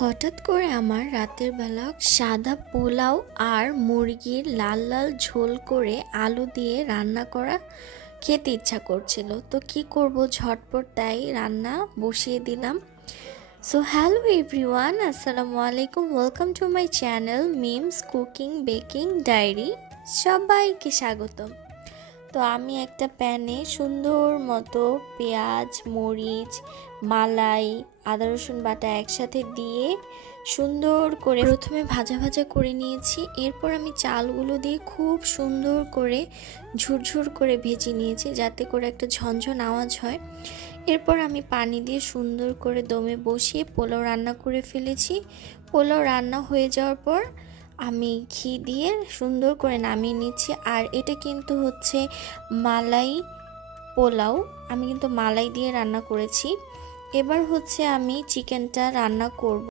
হঠাৎ করে আমার রাতের বেলা সাদা পোলাও আর মুরগির লাল লাল ঝোল করে আলু দিয়ে রান্না করা খেতে ইচ্ছা করছিল। তো কি করব, ঝটপট তাই রান্না বসিয়ে দিলাম। সো হ্যালো এভরিওয়ান, আসসালামু আলাইকুম, welcome to my channel Mim's cooking baking diary. সবাইকে স্বাগতম। তো আমি একটা প্যানে সুন্দর মতো পেঁয়াজ, মরিচ, মালাই, আদা রসুন বাটা একসাথে দিয়ে সুন্দর করে প্রথমে ভাজা ভাজা করে নিয়েছি। এরপর আমি চালগুলো দিয়ে খুব সুন্দর করে ঝুরঝুর করে ভেজে নিয়েছি, যাতে করে একটা ঝনঝন আওয়াজ হয়। এরপর আমি পানি দিয়ে সুন্দর করে দমে বসিয়ে পোলাও রান্না করে ফেলেছি। পোলাও রান্না হয়ে যাওয়ার পর আমি ঘি দিয়ে সুন্দর করে নামিয়ে নিচ্ছি। আর এটা কিন্তু হচ্ছে মালাই পোলাও, আমি কিন্তু মালাই দিয়ে রান্না করেছি। এবার হচ্ছে আমি চিকেনটা রান্না করব।